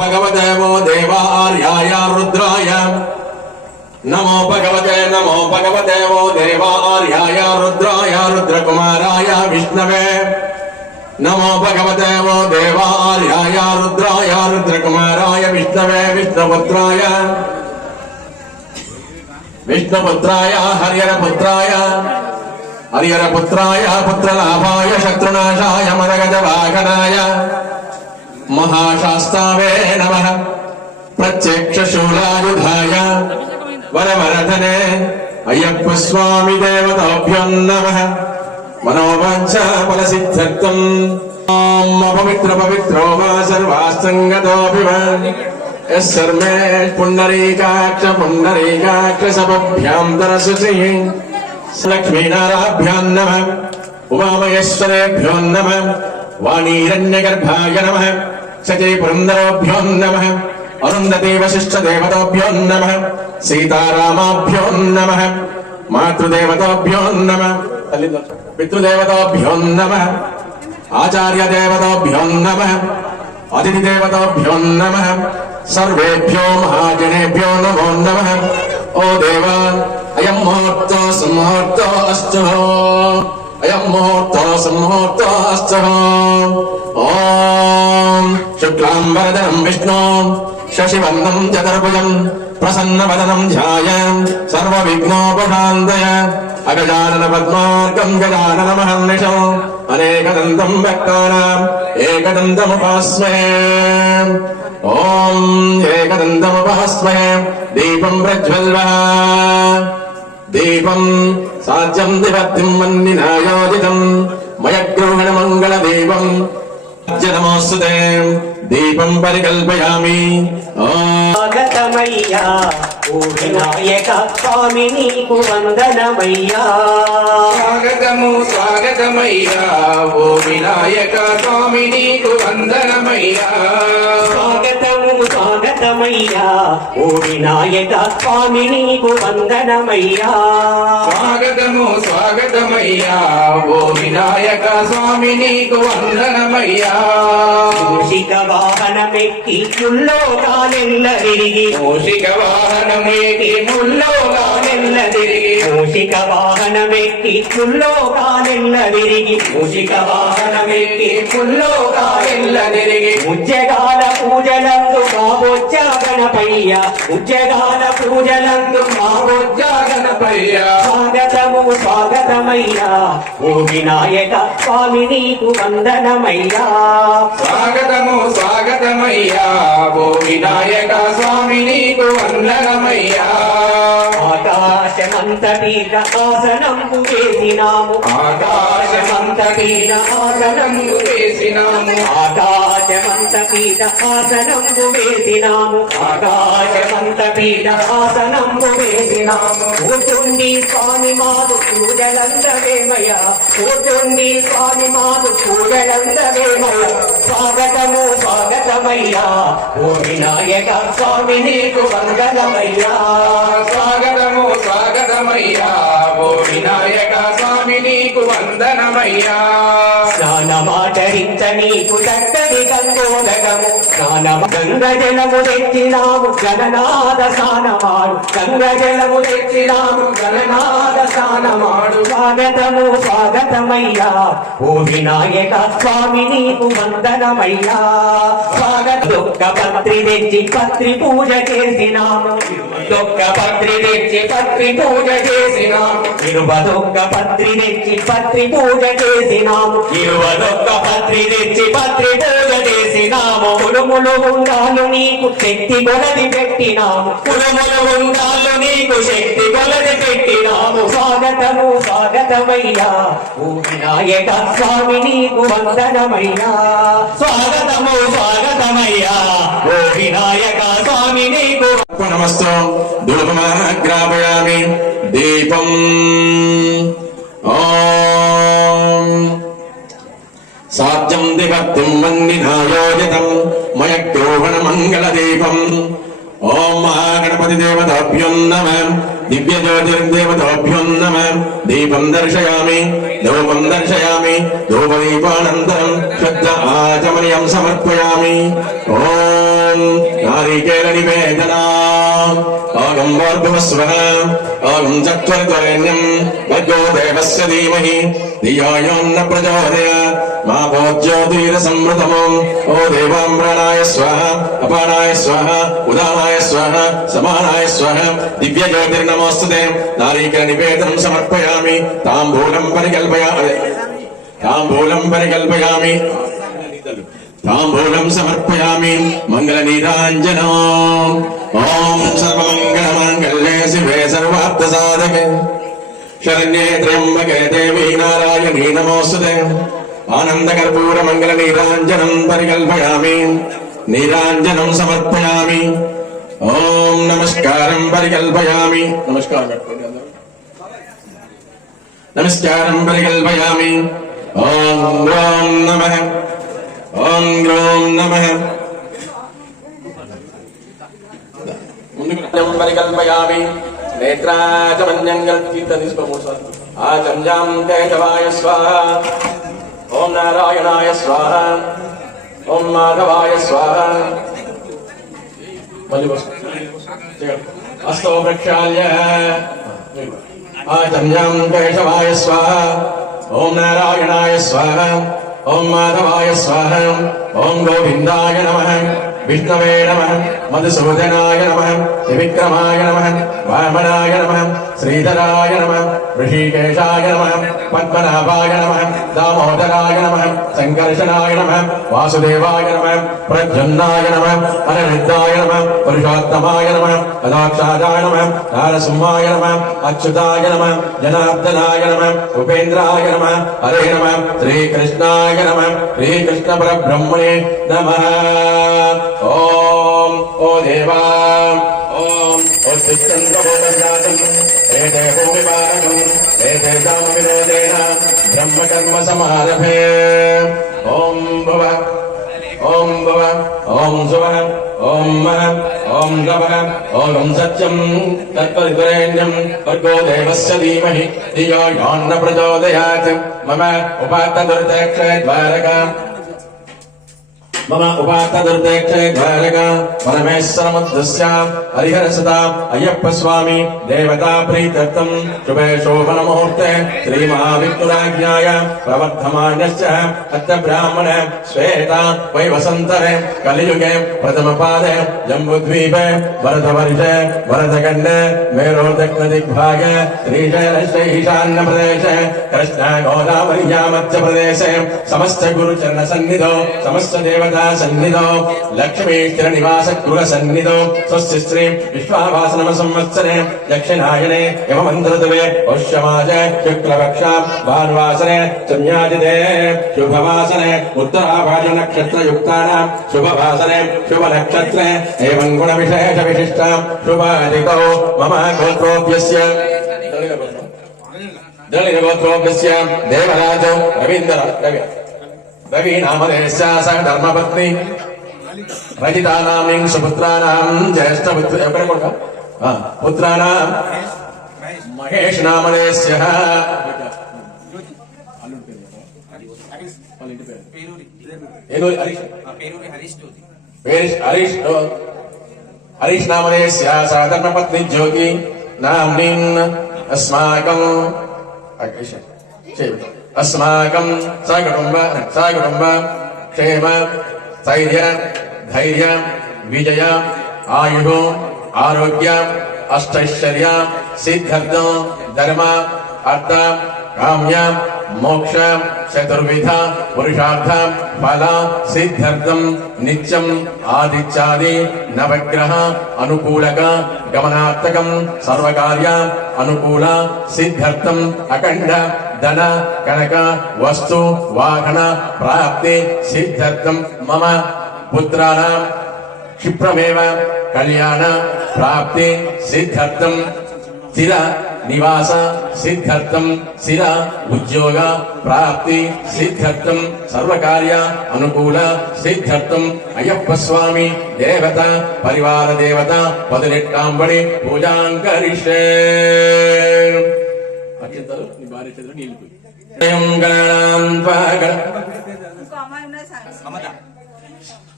भगवते वो देवार्याय रुद्राय नमो भगवते वो देवार्याय रुद्राय रुद्रकुमाराय विष्णवे नमो भगवते वो देवार्याय रुद्राय रुद्रकुमाराय विष्णवे विष्णुपुत्राय हरिहरपुत्राय पुत्रलाभाय शत्रुनाशाय मदगजवाहनाय महाशास्तावे नमः प्रत्यक्षशूलायुधाय वरवरधने अय्यप्प स्वामी देवताभ्यो नमः मनोवाञ्छा फलसिद्ध्यर्थम् ओम पवित्रो वा सर्वास्सङ्गतोऽपि वा यस्सर्वे पुण्डरीकाक्ष सपभ्यां दरसुषिः लक्ष्मीनाराभ्यां नमः उमामहेश्वरेभ्यो नमः वाणीरण्यगर्भाय नमः शचीपुरन्दरेभ्यो नमः अरुन्धती वसिष्ठदेवताभ्यो नमः सीतारामाभ्यो नमः मातृदेवताभ्यो नमः पितृदेवताभ्यो नमः आचार्यदेवताभ्यो नमः अतिथिदेवताभ्यो नमः सर्वेभ्यो महाजनेभ्यो नमो नमः ओ देवा अयं मुहूर्तो सम्मुहूर्तो अस्तु अयं मुहूर्तो सम्मुहूर्तो अस्तु ओम शुक्लांबरधरं विष्णु शशिवर्णं चतुर्भुजं प्रसन्नवदनं ध्यायामि सर्वविघ्नोपशान्तये अगजानन पद्मार्कं गजाननमहर्निशम् अनेकदन्तं भक्तानाम् एकदन्तमुपास्महे ॐ एकदन्तमुपास्महे दीपं प्रज्वल्वः दीपं साज्यं दिवतिं मन्निना योजितं मयग्रोहणमङ्गलदीपम् नमोस्तुते दीपं परिकल्पयामि स्वागतमय्या ओ विनायक स्वामी नीकु वंदनमय्या स्वागतमय्या ओ विनायक स्वामी नीकु वंदनमय्या स्वागतमय्या ओ विनायक स्वामी नीकु वंदनमय्या स्वागतमय्या ओ विनायक स्वामी नीकु वंदनमय्या మూషిక వాహనమెక్కి ముల్లోకాలెల్ల తిరిగి మూషిక వాహనమెక్కి ముల్లోకాలెల్ల తిరిగి మూషిక వాహనమెక్కి ముల్లోకాలెల్ల తిరిగి మూషిక వాహనమెక్కి ముల్లోకాలెల్ల తిరిగి ఉజ్జగాల పూజలందు మాబొజ్జ గణపయ్య ఉజ్జగాల పూజలందు మాబొజ్జ గణపయ్య స్వాగతమయ్యా ఓ వినాయక స్వామి నీకు వందనమయ్యా స్వాగతమయ్యా ఓ వినాయక స్వామి నీకు వందనమయ్యా ఆకాశమంతటీన ఆసనంబు వేసినాము ఆకాశమంతటీన ఆసనంబు వేసినాము ఆకాశమంతటీన ఆసనంబు వేసినాము ఆకాశమంతటీన ఆసనంబు వేసినాము కూర్చుండి స్వామి మాదు పూజలందవేమయ్యా కూర్చుండి స్వామి మాదు పూజలందవేమయ్యా స్వాగతమయ్యా ఓ వినాయక స్వామి నీకు వందనమయ్యా స్వాగతమయ్యా ఓ వినాయక స్వామి నీకు వందనమయ్యా స్నానమాచరించ నీకు చక్కని గంగోదకము గంగజలము తెచ్చినాము గణనాద స్నానమాడు గంగజలము తెచ్చినాము గణనాద స్నానమాడు స్వాగతమయ్యా ఓ వినాయక స్వామి నీకు వందనమయ్యా దొక్క పత్రి తెచ్చి పత్రి పూజ చేసినాము దొక్క పత్రి తెచ్చి పత్రి పూజ చేసినాము ఇరువదొక్క పత్రి తెచ్చి పత్రి పూజ చేసినాము ఇరువదొక్క పత్రి తెచ్చి పత్రి పూజ చేసినాము కుడుములు ఉండాలు నీకు శక్తి కొలది పెట్టినాము కుడుములు ఉండాలు నీకు శక్తి కొలది పెట్టినాము స్వాగతమయ్యా ఓ వినాయక స్వామి నీకు వందనమయ్యా స్వాగతమయ్యా ఓ వినాయక స్వామి నీకు నమస్తో ధూపమాగ్రాపయామి దీపం ఓం సాధ్యం దివత్తుం వన్నినాయోజితం మయగ్రోహణ మంగళదీపం ఓం మహాగణపతి దేవతాభ్యో నమః दिव्यज्योतिर्देवताभ्यो नमः दीपं दर्शयामि धूपं दर्शयामि धूपदीपानन्तरं शुद्ध आचमनीयं समर्पयामि ॐ नारिकेलनिवेदना आगं भूर्भुवस्वः आगं चत्वरतरेण्यं भर्गो देवस्य धीमहि धियो यो न प्रचोदयात् मा भोज्योतिरसंवृतमम् ओ देवाम्राणाय स्वाहा अपानाय स्वाहा उदानाय स्वाहा समानाय स्वाहा दिव्यज्योतिर्नमोस्तुते नारिकेलनिवेदनं समर्पयामि ताम्बूलं परिकल्पयामि ताम्बूलं समर्पयामि मङ्गलनीराञ्जनो ॐ सर्वमङ्गलमाङ्गल्ये शिवे सर्वार्थसाधके शरण्ये त्र्यम्बके देवी नारायणी नमोस्तुते आनन्दकर्पूरमङ्गलनीराञ्जनं परिकल्पयामि नीराञ्जनं समर्पयामि ॐ नमस्कारं परिकल्पयामि नमस्कारं परिकल्पयामि ॐ ग्रों नमः ॐ ग्रों नमः परिकल्पयामि नेत्राचमन्यङ्गल्कीर्तनिष्पमूर्षम् केशवाय स्वाहा ॐ नारायणाय स्वाहा ॐ माधवाय स्वाहा अस्तो प्रक्षाल्य आचम्यां केशवाय स्वाहा ॐ नारायणाय स्वाहा ॐ माधवाय स्वाहा ॐ गोविन्दाय नमः विष्णवे नमः मधुसूदनाय नमः त्रिविक्रमाय नमः वामनाय नमः श्रीधराय नमः ऋषिकेशाय नमः पद्मनाभाय नमः दामोदराय नमः संकर्षणाय नमः वासुदेवाय नमः प्रद्युम्नाय नमः अनिरुद्धाय नमः पुरुषोत्तमाय नमः अदाक्षाय नमः नारसिंहाय नमः अच्युताय नमः जनार्दनाय नमः उपेन्द्राय नमः हरे नमः श्रीकृष्णाय नमः श्रीकृष्णपरब्रह्मणे नमः ॐ ओ देवा ॐ उत्तिष्ठन्तमोदजातम् एते भूमिपालकम् एते सामविरोधेन ब्रह्मकर्म समारभे ॐ भुव ॐ भुव ॐ सुवः ॐ मः ॐ गवः ॐ सत्यम् तत्परितुरेण्यम् भर्गो देवस्य धीमहि धियो यो न प्रचोदयात् मम उपात्तदुर्देक्षे द्वारका मम उपात्तदुर्देक्षे द्वारका परमेश्वरमुद्दस्य हरिहरसदा अय्यप्प स्वामी देवता प्रीत्यर्थम् शुभे शोभनमुहूर्ते श्रीमहाविष्णुराज्ञाय प्रवर्धमानस्य अत्र ब्राह्मण श्वेता वैवसन्तरे कलियुगे प्रथमपादे जम्बुद्वीपे वरदवर्षे वरदखण्डे मेरोदक्षिणदिग्भागे श्रीशैलश्रीशान्यप्रदेशे कृष्णगोदावर्या मध्यप्रदेशे समस्त गुरुचरणसन्निधौ समस्त देवता सन्निधौ लक्ष्मीश्चरनिवास गृह सन्निधौ स्वस्य श्री विश्वावासनम संवत्सरे दक्षिणायने यममन्त्रतवे पौष्यमासे शुक्लपक्षा भानुवासरे चन्द्रादिते शुभवासरे उत्तराभाद्र नक्षत्रयुक्तानां शुभवासरे शुभनक्षत्रे एवं गुणविशेषविशिष्टां शुभादितौ मम गोत्रोऽप्यस्य दलितगोत्रोऽप्यस्य देवराजौ रवि नामधेयस्य स धर्मपत्नी रजितानां सुपुत्राणां पुत्राणां महेश नामधेयस्य हरीश नामधेयस्य स धर्मपत्नी ज्योति नाम्नीं अस्माकं सकुटुंब क्षेम स्थैर्य धैर्य विजय आयुः आरोग्य अष्टैश्वर्य सिद्ध्यर्थ धर्म अर्थ काम्य मोक्ष चतुर्विध पुरुषार्थ फल सिद्ध्यर्थम नित्यम आदित्यादि नवग्रह अनुकूलक गमनार्थकम सर्वकार्य अनुकूल सिद्ध्यर्थम अखंड धन कनक वस्तु वाहन प्राप्ति सिद्ध्यर्थम मम पुत्राणां क्षिप्रमेव कल्याण प्राप्ति सिद्ध्यर्थम स्थिर నివాస సిద్ధ్యర్థం స్థిర ఉద్యోగ ప్రాప్తి సిద్ధ్యర్థం సర్వకార్య అనుకూల సిద్ధ్యర్థం అయ్యప్ప స్వామి దేవత పరివార దేవత పదునెట్టాంబడి పూజాం కరిష్యే. అక్షంతలు నీ భార్య చేతిలో నీళ్ళు పోయి.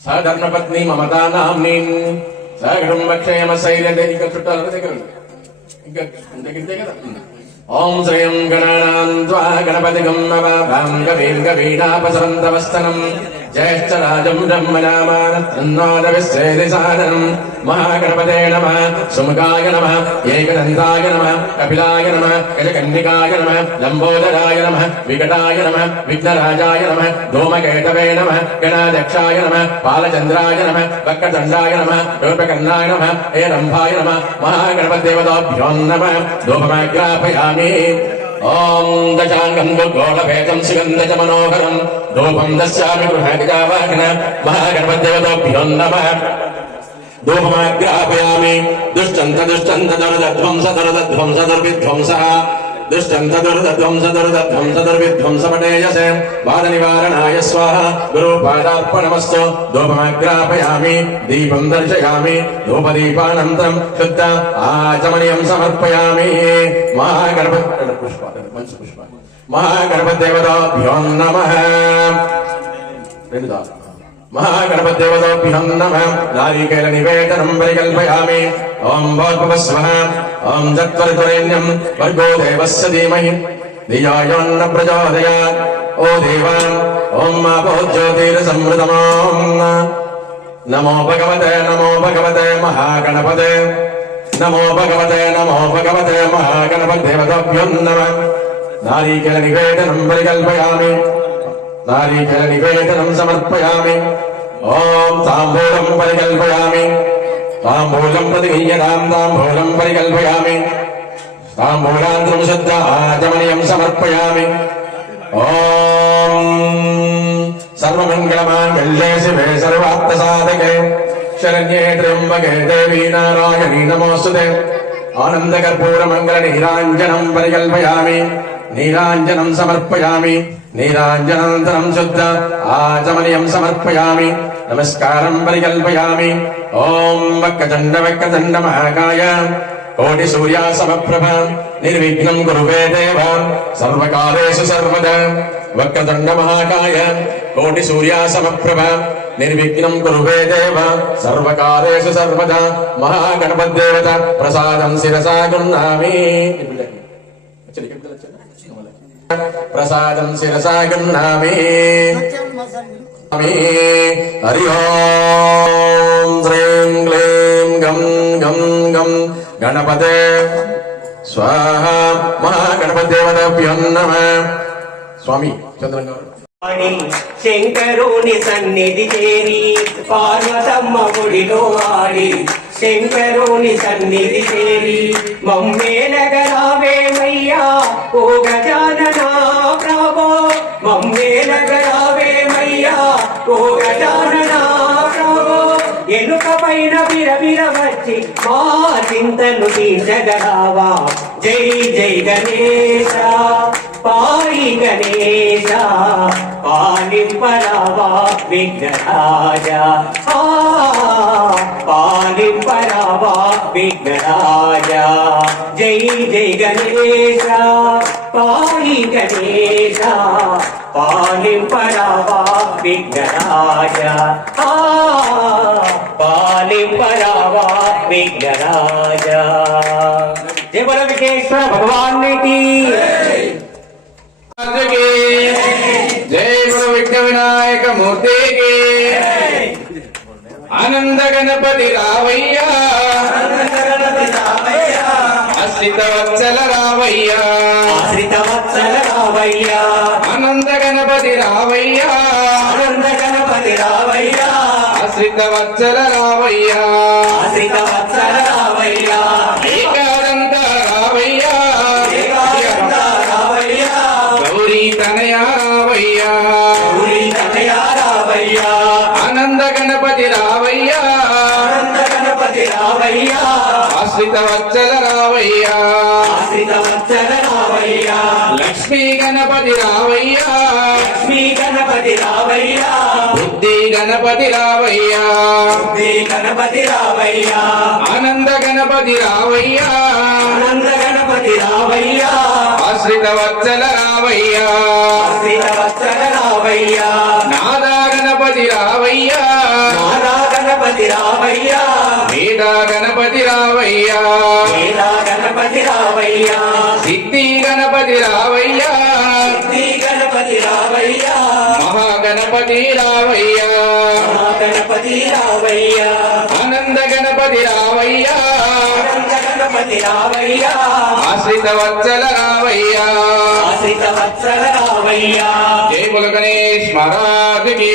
సధర్మపత్ని మమతా నామ్ని సగృహక్షేమ శైర్య ఇంకా చుట్టాల దగ్గర ఇంకా ఇంతే కదా. ఓం శ్రీం గణానాం త్వా గణపతిగం నమామి కవిం కవీనాపసరంతవస్తనం జ్యేష్ఠరాజం బ్రహ్మణామానన్నోదవిశ్చేదిసాదనం. మహాగణపతే నమః సుముఖాయ నమః ఏకదంతాయ నమః కపిలాయ నమః గజకన్నికాయ నమః లంబోదరాయ నమః వికటాయ నమః విఘ్నరాజాయ నమః ధూమకేతవే నమః గణాధ్యక్షాయ నమః బాలచంద్రాయ నమః వక్రదండాయ నమః రూపకర్ణాయ నమః ఏరంభాయ నమః. మహాగణపతిదేవతాభ్యో నమః. ధూపమాగ్రాపయామి. ఓం దశాంగం గోళభేదం సుగంధ మనోహరం ధూపం దశ్యామి గృహగజావాహన. మహాగణపతిదేవతాభ్యో నమః. ధూపమాగ్రాపయామి. దుష్టంత దుష్టంత దురధ్వంస దురధ్వంస దుర్విధ్వంస దుష్టంత దురధ్వంస దురధ్వంస దుర్విధ్వంస పటేయసే వాద నివారణాయ స్వాహ. గురుపాదార్పణమస్తు. ధూపమాగ్రాపయామి. దీపం దర్శయామి. ధూపదీపానంతరం శుద్ధ ఆచమనీయం సమర్పయామి. మహాగణపతి పుష్పాలు మంచి పుష్పాలు. మహాగణపతిదేవతాభ్యో నమః. రెండు దాకా మహాగణపతిదేవతాభ్యో నమః. నారీకేల నివేదనం పరికల్పయామి. ఓం భోర్భువస్వః. ఓం జత్వరితురేణ్యం భర్గో దేవస్య ధీమహి ధియో యో న ప్రచోదయాత్. ఓ దేవాన్ ఓం ఆపో జ్యోతిర్సమృతమోం. నమో భగవతే మహాగణపతే. నమో భగవతే మహాగణపతిదేవతాభ్యో నమః. నారీకేల నివేదనం పరికల్పయామి. నారీకేల నివేదనం సమర్పయామి. ఓం తాంబూలం పరికల్పయామి. తాంబూలం ప్రతిగీయతాం. తాంబూలం పరికల్పయామి. తాంబూలాంతరం శుద్ధ ఆచమనీయం సమర్పయామి. ఓం సర్వమంగళమాంగళ్యే శివే సర్వార్థసాధకే శరణ్యే త్ర్యంబకే దేవీ నారాయణీ నమోస్తుతే. ఆనందకర్పూర మంగళ నీరాంజనం పరికల్పయామి. నీరాంజనం సమర్పయామి. నీరాంజనానంతరం శుద్ధ ఆచమనీయం సమర్పయామి. నమస్కారం పరికల్పయామి. ఓం వక్రదండ మహాకాయ కోటి సూర్యా సమప్రభ నిర్విఘ్నం కురువే దేవ సర్వకాలేషు సర్వదా. వక్రదండ మహాకాయ కోటి సూర్యా సమప్రభ నిర్విఘ్నం కురువే దేవ సర్వకాలేషు సర్వదా. మహాగణపతిదేవత ప్రసాదం శిరసా గృహ్ణామి. ప్రసాదం శిరసా గృహ్ణామి. హరి ఓం శ్రీం క్లీం గం గం గం గణపతే స్వాహ. మహాగణపతిదేవతాభ్యో నమః. స్వామి చంద్రంగారు శంకరుని సన్నిధి చేరి పార్వతమ్మ గుడిలో ఆడి. శంకరుని సన్నిధి చేరి మమ్మేలగరావేమయ్యా ఓ గజాననా ప్రభో. మమ్మేలగరావేమయ్యా ఓ గజాననా ప్రభో. ఎలుక పైన బిరబిర వచ్చి మా చింతను తీర్చగరావా. జై జై గణేశ పాయి గణేశ పాలింపరావా విఘ్నరాజ. పాలింపరావా విఘ్నరాజ. జై జై గణేశ పాయి గణేశ పాలింపరావా విఘ్నరాజ. పాలింపరావా విఘ్నరాజ. జయ బల విఘ్నేశ్వర భగవాన్ की జై గురు విఘ్న వినాయక మూర్తి కి. ఆనంద గణపతి రావయ్యా. అశ్రిత వత్సల రావయ్యా. ఆశ్రిత వత్సల రావయ్యా. ఆనంద గణపతి రావయ్యా. ఆనంద గణపతి రావయ్యా. ఆశ్రిత వత్సల రావయ్యా. ఆశ్రిత వత్సల రావయ్యా. ఏకాదంత రావయ్యా. ఏకాదంత రావయ్యా. గౌరీ తనయా రావయ్యా. గౌరీ తనయా రావయ్యా. ఆనంద గణపతి రావయ్యా. ఆనంద గణపతి రావయ్యా. ఆశ్రిత వత్సల రావయ్యా. ఆశ్రిత గణపతి రావయ్యా లక్ష్మీ గణపతి రావయ్యా బుద్ధి గణపతి రావయ్యా బుద్ధి గణపతి రావయ్యా ఆనంద గణపతి రావయ్యా ఆనంద గణపతి రావయ్యా ఆశ్రిత వత్సల రావయ్యా శ్రీత వత్సల రావయ్యా నాదా గణపతి రావయ్యా నాదా గణపతి రావయ్యా వేదా గణపతి రావయ్యా వేదా గణపతి రావయ్యా సిద్ధి గణపతి రావయ్యా సిద్ధి గణపతి రావయ్యా మహాగణపతి రావయ్యా గణపతి రావయ్యా ఆనంద గణపతి రావయ్యా ఆనంద గణపతి రావయ్యా ఆశ్రిత వత్సల రావయ్యా ఆశ్రిత వత్సల రావయ్యా జై బోల గణేష్ మహారాజుకి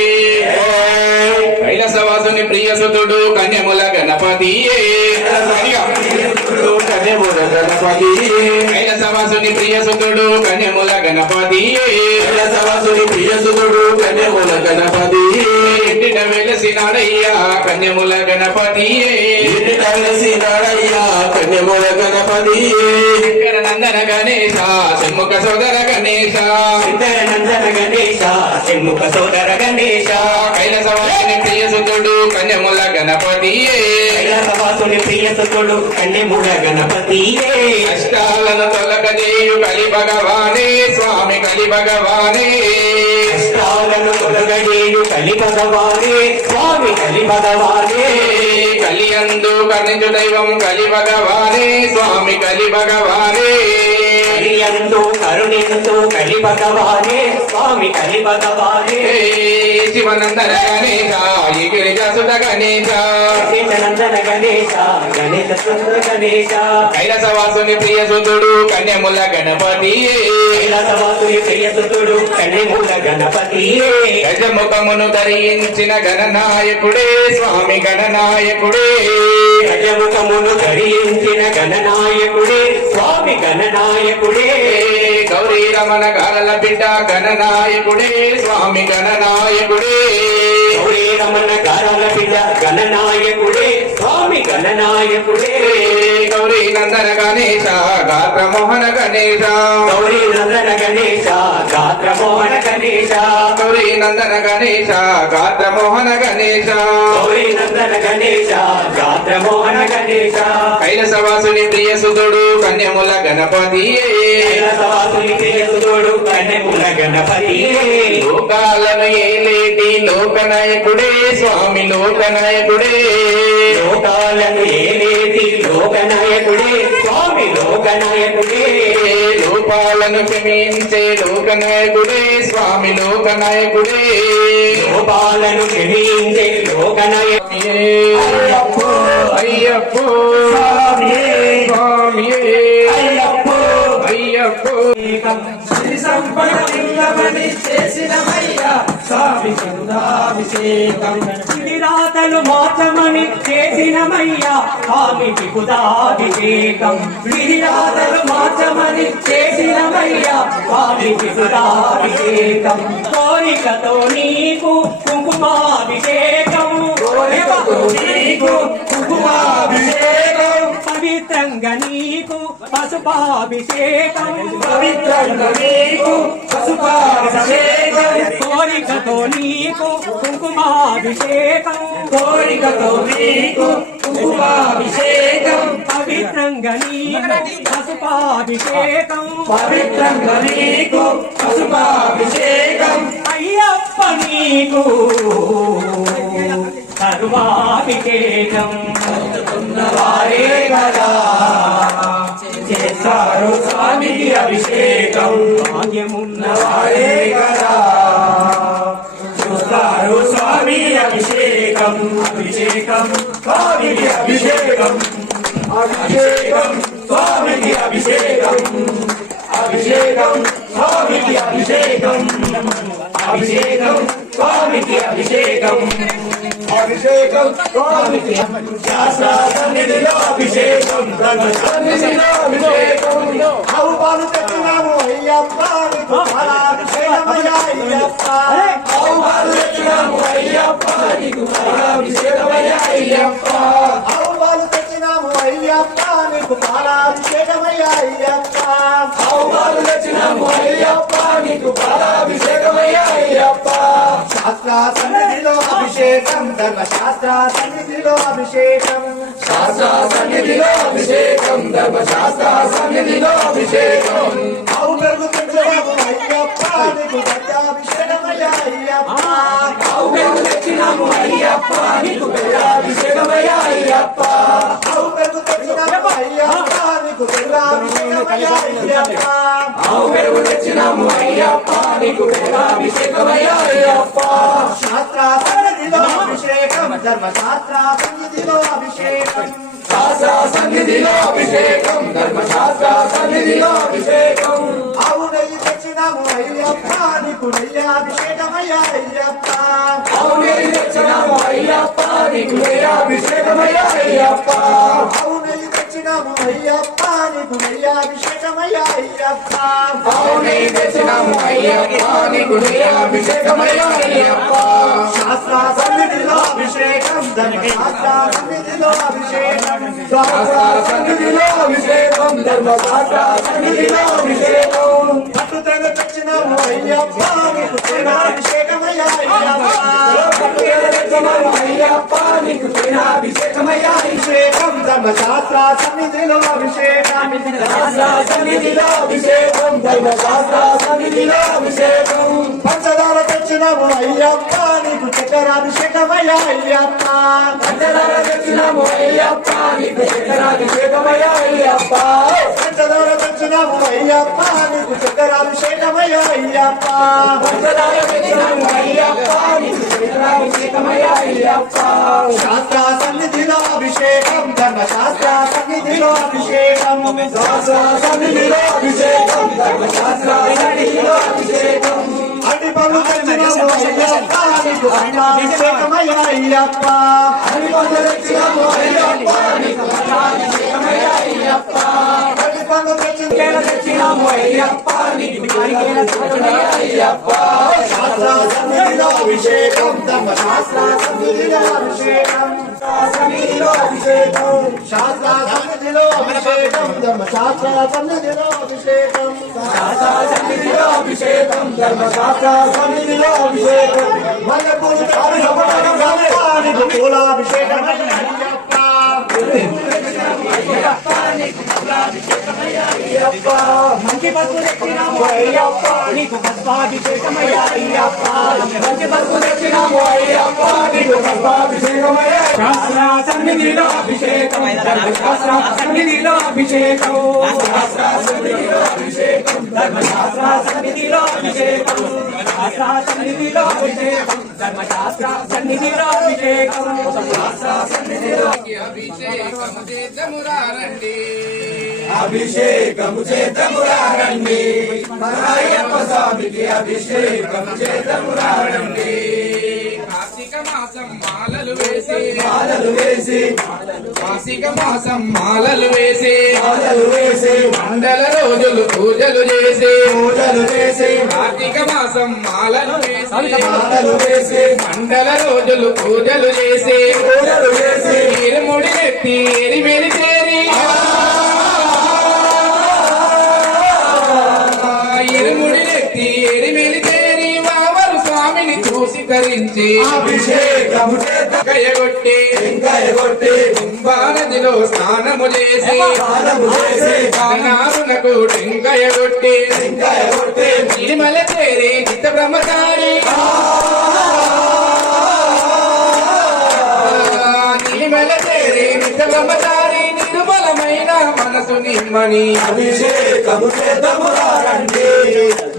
కైలాసవాసుని ప్రియసుతుడు కన్యముల గణపతి కన్యముల గణపతి కైలాసవాసుని ప్రియసుతుడు కన్యముల గణపతి కైలాసవాసుని ప్రియసుతుడు కన్యముల గణపతి ఇంటిట వెలసినాడయ్యా కన్యముల గణపతి ఇంటిట వెలసినాడయ్యా కన్యముల గణపతి శంకర నందన గణేశ షణ్ముఖ సోదర గణేశ శంకర నందన గణేశ షణ్ముఖ సోదర గణేశ కైలాసవాసుని ప్రియసుతుడు కన్యముల గణపతి కైలాసవాసుని ప్రియసుతుడు కన్యముల గణపతి అష్టాలను తొలగజేయు కలి భగవానే స్వామి కలి భగవానే కష్టాలను తొలగడేయు కలి భగవానే స్వామి కలి భగవానే కలియందు కర్ణించు దైవం కలి భగవానే స్వామి కలి భగవానే కలియందు కరుణిందు కలి భగవానే స్వామి కలి భగవానే శివనందన గణేశ ఈ గిరిజాసుత గణేశ నందన గణేశ గణేశ సుందర గణేశ కైలాసవాసుని ప్రియసుతుడు కన్యముల గణపతి కైలాసవాసుని ప్రియసుతుడు కన్యముల గణపతి గజముఖమును ధరించిన గణనాయకుడే స్వామి గణనాయకుడే గజముఖమును ధరించిన గణనాయకుడే స్వామి గణనాయకుడే గౌరీ రమణ గారల బిడ్డ గణనాయకుడే స్వామి గణనాయకుడే గౌరీ రమణ గారల బిడ్డ గణనాయకుడే స్వామి గణనాయకుడే గౌరీ నందన గణేశ గాత్ర మోహన గణేశ గౌరీ నందన గణేశ గాత్ర మోహన గణేశ గౌరీ నందన గణేశ గాత్ర మోహన గణేశ గౌరీ నందన గణేశ గాత్ర మోహన గణేశ కైలాసవాసుని ప్రియసుతుడు కన్యముల గణపతి కైలాసవాసుని ప్రియసుతుడు కన్యముల గణపతి లోకాలను ఏలేటి లోకనాయకుడే స్వామి లోకనాయకుడే లోకాలను ఏలేటి లోకనాయకుడే స్వామి లోకనాయకుడే లోపాలను క్షమించే లోకనాయకుడే స్వామి లోకనాయకుడే లోపాలను క్షమించే లోకనాయకుడే అయ్యప్పో అయ్యప్పో స్వామియే స్వామియే అయ్యప్పో అయ్యప్పో శ్రీ సంపదమని చేసినమయ్యా స్వామి కరుణాభిషేకం విరాతలు మార్చమని చేసినమయ్యా స్వామి విపుదాభిషేకం విరాతలు మార్చమని చేసినమయ్యా స్వామి విపుదాభిషేకం కోరికతో నీకు కుంకుమాభిషేకం కోరికతో నీకు కుంకుమాభిషేకం పవిత్రంగా నీకు పసుపాభిషేకం పవిత్రంగా నీకు పసుపాభిషేకం కోరికతో నీకు కుంకుమాభిషేకం కోరికతో నీకు కుంకుమాభిషేకం పవిత్రంగా నీకు పసుపాభిషేకం పవిత్రంగా నీకు పసుపాభిషేకం అయ్యప్ప నీకు సర్వాభిషేకం వారే కదా చేస్తారు స్వామికి అభిషేకం భాగ్యమున్న వారే కదా చూస్తారు స్వామి అభిషేకం అభిషేకం స్వామికి అభిషేకం అభిషేకం స్వామికి అభిషేకం అభిషేకం స్వామికి అభిషేకం అభిషేకం స్వామికి అభిషేకం అభిషేకం స్వామికి శాస్త్రాసన్నిధిలో అభిషేకం సన్నిధిలో అభిషేకం అవుపాలు తెచ్చినాము అయ్యప్ప నీకు ఫలాభిషేకమయ్యా అయ్యప్ప అవుపాలు తెచ్చినాము అయ్యప్ప నీకు ఫలాభిషేకమయ్యా అయ్యప్ప అవుపాలు తెచ్చినాము అయ్యప్ప నీకు ఫలాభిషేకమయ్యా అయ్యప్ప అవుపాలు తెచ్చినాము అయ్యప్ప అభిషేకం ధర్మశాస్త్ర సన్నిధిలో అభిషేకం శాస్త్ర సన్నిధిలో అభిషేకం ధర్మశాస్త్ర సన్నిధిలో అభిషేకం ఆవు పెరుగు తెచ్చినాము అయ్యప్ప నీకు గజాభిషేకమయ్యా అయ్యప్ప ఆవు పెరుగు తెచ్చినాము అయ్యప్ప నీకు గజాభిషేకమయ్యా అయ్యప్ప ఆవు పెరుగు తెచ్చినాము అయ్యప్ప నీకు గజాభిషేకమయ్యా అయ్యప్ప ఆవు పెరుగు తెచ్చినాము అయ్యప్ప నీకు గజాభిషేకమయ్యా అయ్యప్ప శాస్త్ర సన్నిధిలో అభిషేకం ధర్మశాస్త్ర సన్నిధిలో అభిషేకం శాస్త్ర సన్నిధిలో అభిషేకం ధర్మశాస్త్ర సన్నిధిలో అభిషేకం ఆవు నెయ్యి తెచ్చినాము అయ్యప్ప నీకు నెయ్యాభిషేకమయ్యా అయ్యప్ప ఆవు నెయ్యి తెచ్చినాము అయ్యప్ప నీకు అభిషేకమయ్యా అయ్యప్ప ఆవు నెయ్యి తెచ్చినాము అయ్యప్ప నీకు నెయ్యాభిషేకమయ్యా అయ్యప్ప ఆవు నెయ్యి తెచ్చినాము అయ్యప్ప నీకు అభిషేకమయ్యా అయ్యప్ప శాస్త్ర సన్నిధిలో అభిషేకం ధర్మశాస్త్ర సన్నిధిలో అభిషేకం శాస్త్ర సన్నిధిలో అభిషేకం ధర్మశాస్త్ర సన్నిధిలో అభిషేకం పట్టుదల తెచ్చినాము అయ్యప్ప నీకు అభిషేకమయ్యా అయ్యప్ప నీకు అభిషేకమయ్యా అభిషేకం ధర్మశాస్త్ర సన్నిధిలో అభిషేకం శాస్త్ర సన్నిధిలో అభిషేకం ధర్మశాస్త్ర సన్నిధిలో అభిషేకం పంచదార తెచ్చినాము అయ్యప్ప నీకు చక్కెరాభిషేకమయ్యా అయ్యప్ప పంచదార తెచ్చినాము అయ్యప్ప నీకు అభిషేకమయ్యా అయ్యప్ప పంచదార తెచ్చినాము అయ్యప్ప నీకు చక్కెరాభిషేకమయ్యా అయ్యప్ప పంచదార తెచ్చినాము అయ్యప్ప నీకు అభిషేకమయ్యా అయ్యప్ప శాస్త్ర సన్నిధిలో అభిషేకం ధర్మశాస్త్ర సన్నిధిలో అభిషేకం శాస్త్ర సన్నిధిలో అభిషేకం ధర్మశాస్త్ర సన్నిధిలో అభిషేకం అడి పనులు తెచ్చినాము అయ్యప్ప నీకు అభిషేకమయ్యా అయ్యప్ప అన్ని పనులు తెచ్చినాము అయ్యప్ప నీకు అభిషేకమయ్యా అయ్యప్ప అడి పనులు తెచ్చినాము అయ్యప్ప నీకు అయ్యప్ప శాస్త్ర సన్నిధిలో అభిషేకం ధర్మశాస్త్ర సన్నిధిలో అభిషేకం సన్నిధిలో అభిషేకం శాస్త్ర సన్నిధిలో అభిషేకం ధర్మశాస్త్ర సన్నిధిలో అభిషేకం శాస్త్ర సన్నిధిలో అభిషేకం ధర్మశాస్త్ర సన్నిధిలో అభిషేకం మల్లెపూలు నీకు పూలాభిషేకం అయ్యప్ప మంచి పసుపు తెచ్చినాము అయ్యప్ప నీకు పుష్పాభిషేకమయ్యా అయ్యప్ప మంచి పసుపు తెచ్చినాము అయ్యప్ప నీకు పుష్పాభిషేకమయ్యా శాస్త్ర సన్నిధిలో అభిషేకం ధర్మశాస్త్ర సన్నిధిలో అభిషేకం శాస్త్ర సన్నిధిలో అభిషేకం ధర్మశాస్త్ర సన్నిధిలో అభిషేకం శాస్త్ర సన్నిధిలో అభిషేకం ధర్మశాస్త్ర సన్నిధిలో అభిషేకం శాస్త్ర సన్నిధిలో అభిషేకము చేతమురారండి అయ్యప్ప స్వామికి అభిషేకము చేతమురారండి కార్తీక మాసం మాలలు వేసి మాలలు వేసి కార్తీక మాసం మాలలు వేసి మాలలు వేసి మండల రోజులు పూజలు చేసి పూజలు చేసి కార్తీక మాసం మాలలు వేసి మాలలు వేసి మండల రోజులు పూజలు చేసి పూజలు చేసి ఇరుముడి నెత్తి ఎరిమెలి చేరి ఇరుముడి నెత్తి ఎరిమెలి చేరి వావరు స్వామిని చూసి కరించి అభిషేకము చేత కయగొట్టి వెంకయ్యగొట్టి కుంభానదిలో స్నానము చేసి స్నానము చేసి కానారునకు టెంకయగొట్టి వెంకయ్యగొట్టి తిరుమల చేరి నిత్య బ్రహ్మచారి తిరుమల చేరి నిత్య బ్రహ్మచారి నిర్మలమైన మనసు నిమ్మని అభిషేకము చేతమురారండి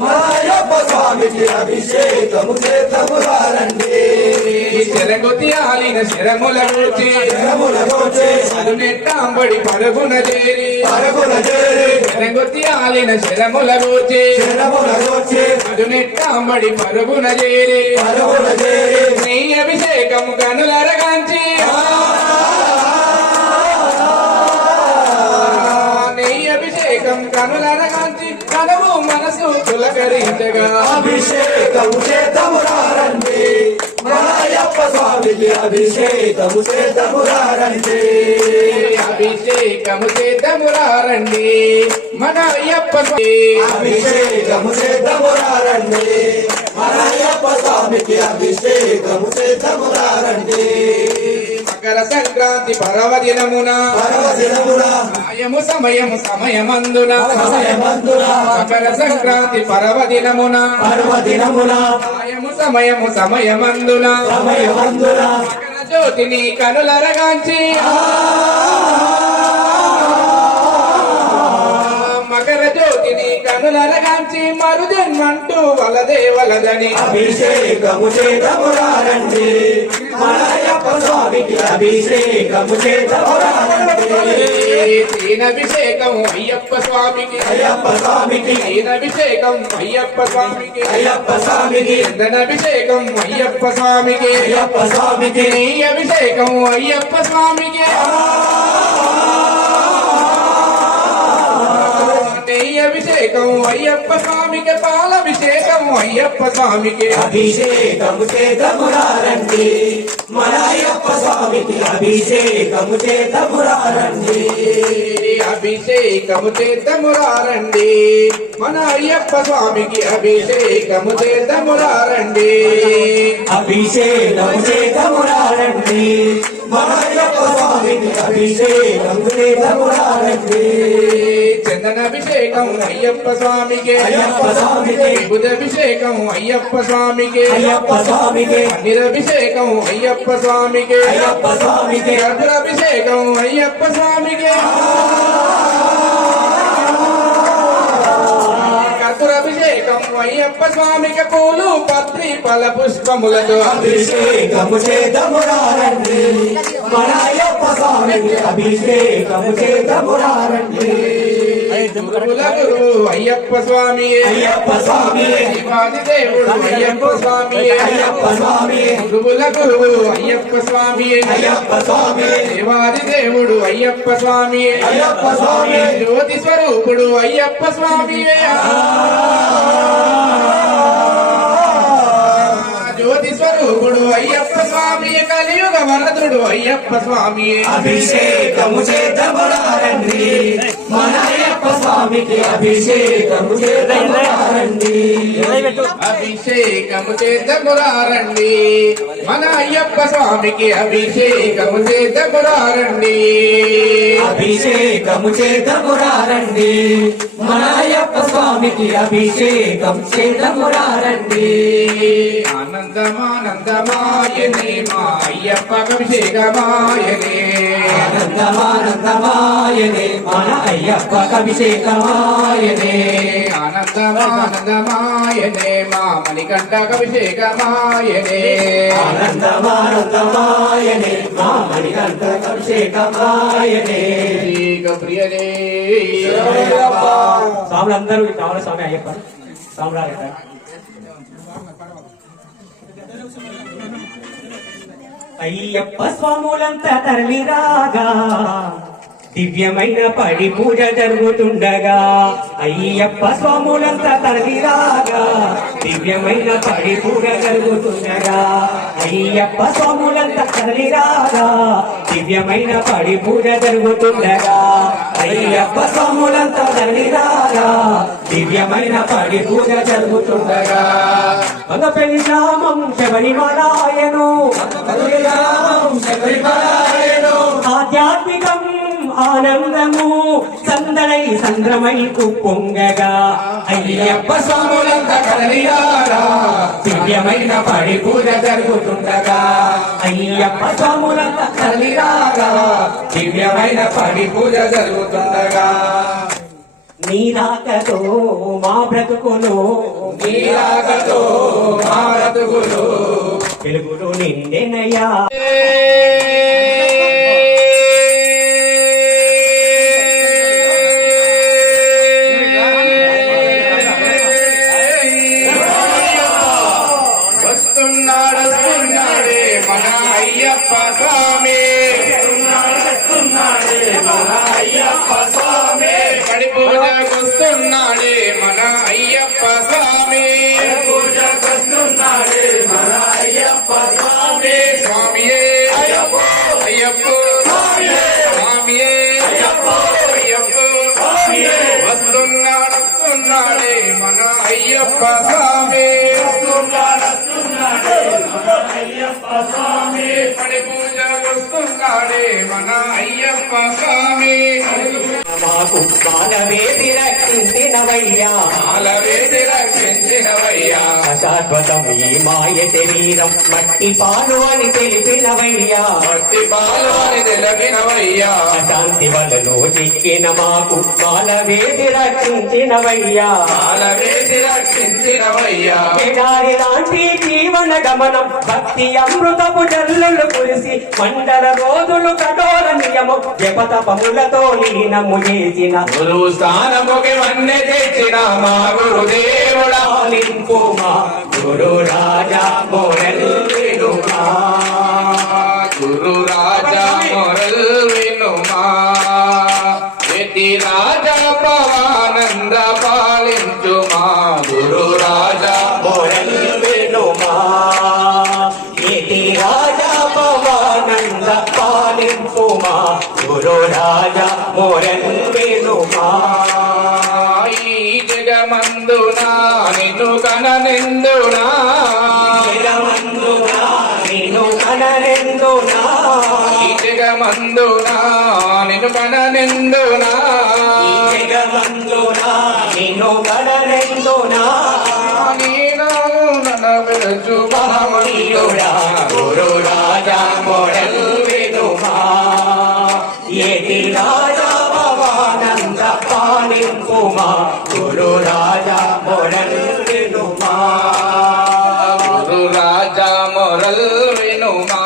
అయ్యప్ప స్వామికి అభిషేకము చేతమురారండి చెరగొతి ఆలిన శరముల కూర్చి శరముల గోచే అదునెట్టాంబడి పరుగున చేరి పరుగున చేరి చెరగొతి ఆలిన శరముల కూర్చి శరముల గోచే అదునెట్టాంబడి పరుగున చేరి పరుగున చేరి నీ అభిషేకం కనులరగాంచి నీ అభిషేకం కనులరగాంచి కనువు మనసు పులకరించగా అభిషేకము చేతమురారండి అయ్యప్ప స్వామికి అభిషేకము చేతమురారండి అభిషేకం అభిషేకము చేద్దామురారండి మన అయ్యప్ప స్వామి అభిషేకము చేద్దామురారండి మన అయ్యప్ప స్వామికి అభిషేకము చేద్దామురారండి మకర సంక్రాంతి పర్వదినమున సమయము సమయము సమయమందున మకర సంక్రాంతి పర్వదినమున సమయము సమయము సమయమందున మకర జ్యోతిని కనులరగాంచి మకర జ్యోతిని కనులరగాంచి మరు జన్మంటూ వలదే వలదని అభిషేకము చేద్దామురారండి మన అయ్యప్ప స్వామికి అభిషేకము చేద్దామురారండి తేనభిషేకం అయ్యప్ప స్వామికి అయ్యప్ప స్వామికి తేనభిషేకం అయ్యప్ప స్వామికి అయ్యప్ప స్వామికి చందనాభిషేకం అయ్యప్ప స్వామికి అయ్యప్ప స్వామికి నెయ్యి అభిషేకం అయ్యప్ప స్వామికి నెయ్యి అభిషేకం అయ్యప్ప స్వామికి పాలభిషేకం అయ్యప్ప స్వామికి అభిషేకము చేద్దామురారండి మన అయ్యప్ప స్వామికి అభిషేకము చేద్దామురారండి అభిషేకము చేద్దామురారండి మన అయ్యప్ప స్వామికి అభిషేకము చేద్దామురారండి అభిషేకము చేద్దామురారండి మన అయ్యప్ప స్వామికి అభిషేకము చేద్దామురారండి చందనాభిషేకం అయ్యప్ప స్వామికి అయ్యప్ప స్వామికి బుధాభిషేకం అయ్యప్ప స్వామికి అయ్యప్ప స్వామికి నిరభిషేకం అయ్యప్ప స్వామికి అయ్యప్ప స్వామికి అభిషేకం అయ్యప్ప స్వామికి కర్పూరాభిషేకం అయ్యప్ప స్వామికి పూలు పత్రి ఫల పుష్పములతో అభిషేకము చేద్దామురారండి మన అయ్యప్ప స్వామికి అభిషేకము చేద్దామురారండి గురువుల గురువు అయ్యప్ప స్వామి అయ్యప్ప స్వామి శివాది దేవుడు అయ్యప్ప స్వామి అయ్యప్ప స్వామి గురువుల గురువు అయ్యప్ప స్వామి అయ్యప్ప స్వామి శివాది దేవుడు అయ్యప్ప స్వామి అయ్యప్ప స్వామి జ్యోతి స్వరూపుడు అయ్యప్ప స్వామి జ్యోతి స్వరూపుడు అయ్యప్ప స్వామి కలియుగ వరదుడు అయ్యప్ప స్వామి అభిషేకము చేద్దామురారండి మన అయ్యప్ప స్వామికి అభిషేకము చేద్దామురారండి అభిషేకము చేద్దామురారండి మన అయ్యప్ప స్వామికి అభిషేకము చేద్దామురారండి అభిషేకము చేద్దామురారండి మన అయ్యప్ప స్వామికి అభిషేకం చేద్దామురారండి ఆనందమానందమాయనే మా అయ్యప్ప అభిషేకమాయనే ఆనందమానందమాయనే మన అయ్యప్ప అభిషేకమాయనే ఆనందమానందమాయనే మా మణికంఠ అభిషేకమాయనే ఆనందమానందమాయనే మా మణికంఠ అభిషేకమాయనే ప్రియనే స్వాములందరూ కావాలి స్వామి అయ్యప్ప స్వాములారు అయ్యప్ప స్వాములంతా తరలి రాగా దివ్యమైన పడి పూజ జరుగుతుండగా అయ్యప్ప స్వాములంతా తరలి రాగా దివ్యమైన పడి పూజ జరుగుతుండగా అయ్యప్ప స్వాములంతా తరలి రాగా దివ్యమైన పడి పూజ జరుగుతుండగా అయ్యప్ప స్వాములంతా తరలి రాగా దివ్యమైన పడి పూజ జరుగుతుండగా మగపెళ్లి నామం శబరిమలాయను ఆధ్యాత్మికం ఆనందము సందడై సంద్రమై పొంగగా అయ్యప్ప స్వాములంతా కదలియారా దివ్యమైన పడి పూజ జరుగుతుండగా అయ్యప్ప స్వాములంతా కదలిరాగా దివ్యమైన పడి పూజ జరుగుతుండగా నీరాకతో మా బ్రతుకులు నీరాగతో మా బ్రతుకులు వెలుగులు నిండెనయ్యా వస్తున్నాడే మన అయ్యప్ప స్వామి కడి పూజకొస్తున్నాడే మన అయ్యప్ప స్వామి స్వామియే వస్తున్నాడే మన అయ్యప్ప స్వామి పడి పూజకు వస్తున్నాడే మన అయ్యప్ప స్వామి మాకు మానవేది రక్షించినవయ్యా మాలవేది రక్షించినవయ్యా అశాశ్వతం ఈ మాయ శరీరం మట్టి పాలు అని తెలిపినవయ్యా భక్తి పాలు అని తెలిపినవయ్యా అశాంతి వలలో చిక్కిన మాకు మానవేది రక్షించినవయ్యా మాలవేది రక్షించినవయ్యా ఎడారి లాంటి జీవన గమనం భక్తి అమృతపు జల్లులు కురిసి మండల రోజులు కఠోర నియమం జపతపములతో లీనము చేసిన గురువు స్థానముకి వన్నె తెచ్చిన మా గురుదేవుడా పాలింపు మా గురు రాజా మోరల్ వినుమా గురు రాజా మొరల్ వినుమా యతి రాజా పవానంద పాలించుమా గురు రాజా మోరల్ వినుమా ఇతి రాజా పవానంద పాలింపు మా గురు రాజా మోరల్ వినుమా ఈ జగమందునా నిన్ను కననిందునా జగమందునా నిన్ను కనరెందునా ఈ జగమందునా నిన్ను కననిందునా జగమందునా నిన్ను కనరెందునా పిలుచు మహమీయుడా గురు రాజా మోడల్ వినుమా ఏటి రాజా భవానంద పాలింపుమా గురు రాజా మోడల్ వినుమా గురు రాజా మొరల్ వినుమా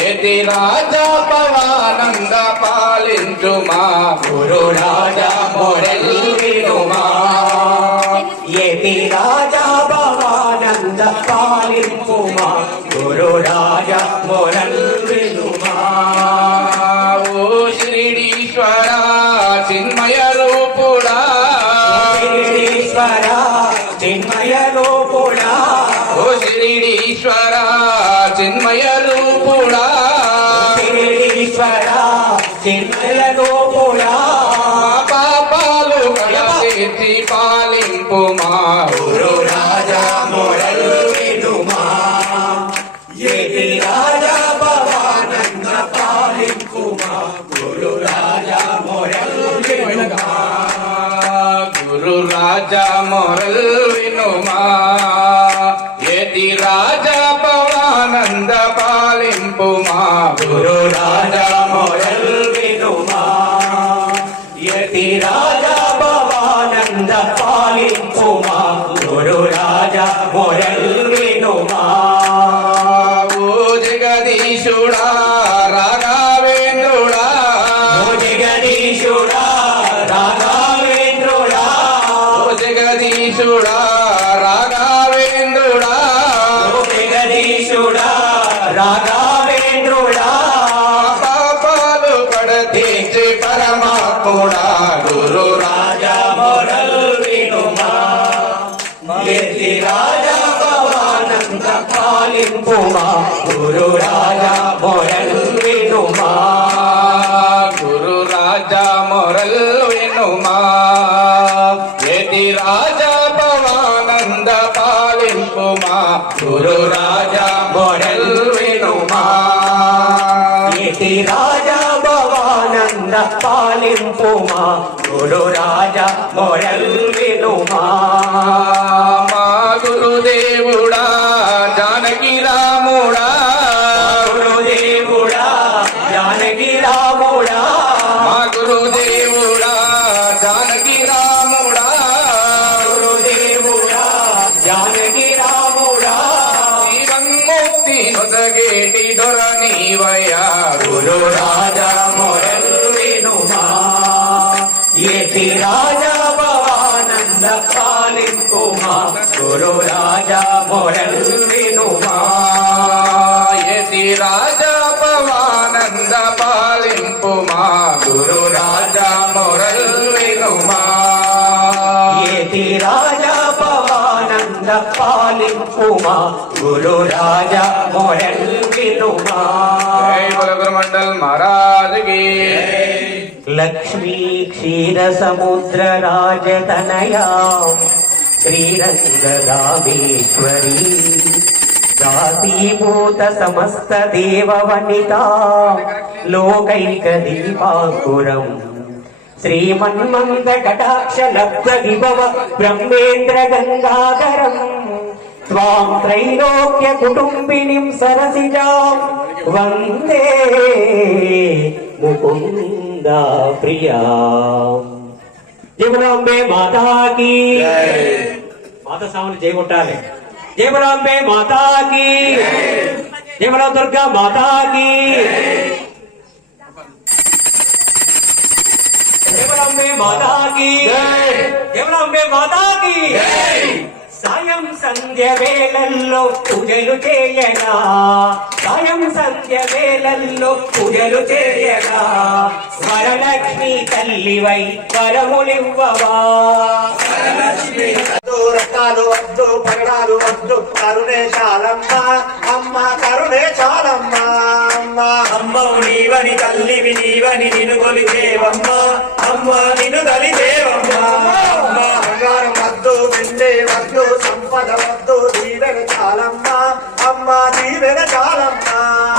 యతి రాజా పవానంద పాలించుమా గురు రాజా మోడల్ వినుమా ఏటి రాజా భవానంద పాలింపుమా గురు రాజా మోడల్ వినుమా ఓ శ్రీడీశ్వర చిన్మయ రూపుడా ఈశ్వర చిన్మయ రూపుడా ఓ శ్రీడీశ్వర చిన్మయ రూపుడా ఈశ్వర చిన్మయ రూపుడా పాపాలు కడతీర్చి పాలింపుమా గురు రాజా మోడల్ వినుమా ఏటి రాజా భవానంద పాలింపుమా గురు రాజా మోడల్ వినుమా గురు రాజా మొరల్ వినుమా యతి రాజా పవానంద పాలింపుమా గురు రాజా మోడల్ వినుమా యతి రాజా భవానంద పాలింపుమా గురు రాజా మోడల్ వినుమా ఓ జగదీశుడా రాఘవేంద్రుడా ఓ జగదీశుడా రాఘవేంద్రుడా ఓ జగదీశుడా రాఘవేంద్రుడా ఓ జగదీశుడా రాఘవేంద్రుడా పాపాలు కడతీర్చి పరమాత్ముడా గురు రాజా మోడల్ వినుమా యతి రాజా భవానంద పాలింపుమా గురు రాజా మోడల్ వినుమా గురు రాజా మొరల్ వినుమా యతి రాజా పవానంద పాలింపుమా గురు రాజా మొరల్ వినుమా యతి రాజా భవానంద పాలింపుమా గురు రాజా మోడల్ వినుమా మా గురుదేవుడా జానకి రాముడా గురుదేవుడా జానకి రాముడా మా గురుదేవుడా జానకి రాముడా గురుదేవుడా జానకి రాముడా జీవన్ముక్తి నొసగేటి దొరనీవయ్యా గురు రాజా మోడల్ వినుమా యతి రాజా భవానంద పాలింపుమా గురు రాజా మోడల్ వినుమా యతి రాజా పవానంద పాలింపుమా గురు రాజా మొరల్ వినుమా యతి రాజా భవానంద పాలింపుమా గురు రాజా మోడల్ వినుమా జై బలగురు మండల్ మహారాజ్ కి లక్ష్మీ క్షీర సముద్ర రాజతనయా శ్రీరంగదామేశ్వరీ దాసీభూత సమస్త దేవ వనిత లోకైక దీపాంకురం శ్రీమన్మంద కటాక్ష లబ్ధ విభవ బ్రహ్మేంద్ర గంగాధరం త్వాం త్రైలోక్య కుటుంబినిం సరసిజాం వందే ముకుంద ప్రియా. జయములాంబే మాతాకి మాత సాములు జయగొట్టాలి. జయములాంబే మాతాకి జయముల దుర్గా మాతాకి జయములాంబే మాతాకి జయములాంబే మాతాకి. సాయం సంధ్య వేళల్లో పూజలు చేయగా సాయం సంధ్య వేళల్లో పూజలు చేయగా వరలక్ష్మి తల్లివై వరములివ్వవా. రకాలు వద్దు పగడాలు వద్దు కరుణే చాలమ్మ అమ్మ కరుణే చాలమ్మ అమ్మ అమ్మవు నీవని తల్లివి నీవని నిన్ను కొలిచేవమ్మ అమ్మ నిన్ను తలిచేవమ్మ. బంగారం వద్దు వెండి వద్దు సంపద వద్దు దీవెన చాలమ్మ అమ్మ దీవెన చాలమ్మ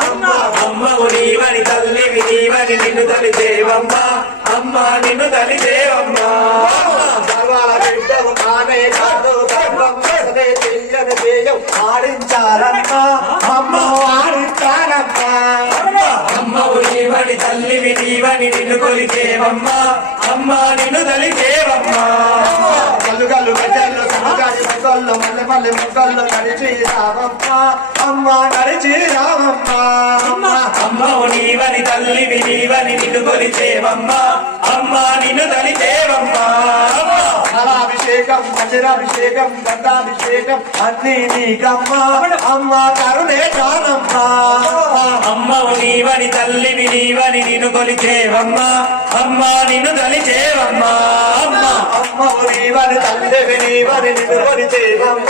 అమ్మ అమ్మవు నీవని తల్లివి నీవని నిన్ను తలిచేవమ్మ అమ్మ నిన్ను తలిచేవమ్మ. గర్వాల బిడ్డవు కానే కాదు గర్వం చేసే చెయ్యని చేయం ఆడించాలమ్మ అమ్మ ఆడించాలమ్మ అమ్మవు నీవని తల్లివి నీవని నిన్ను కొలిచేవమ్మ అమ్మ నిన్ను తలిచేవమ్మ. గల్లు గజల్లో సముదారి మొగ్గల్లో మల్లె మల్లె మొగ్గల్లో నడిచి రావమ్మ అమ్మ నడిచి రావమ్మ అమ్మవు నీవని తల్లివి నీవని నిన్ను కొలిచేవమ్మ అమ్మ నిన్ను తలిచేవమ్మ. ఫలాభిషేకం వజ్రాభిషేకం గంధాభిషేకం అన్ని నీకమ్మ అమ్మ కరుణే చాలమ్మ అమ్మవు నీవని తల్లివి నీవని నిన్ను కొలిచేవమ్మ అమ్మ నిన్ను తలిచేవమ్మ. అమ్మవు నీవని తల్లివి నీవని నిన్ను కొలిచేవమ్మ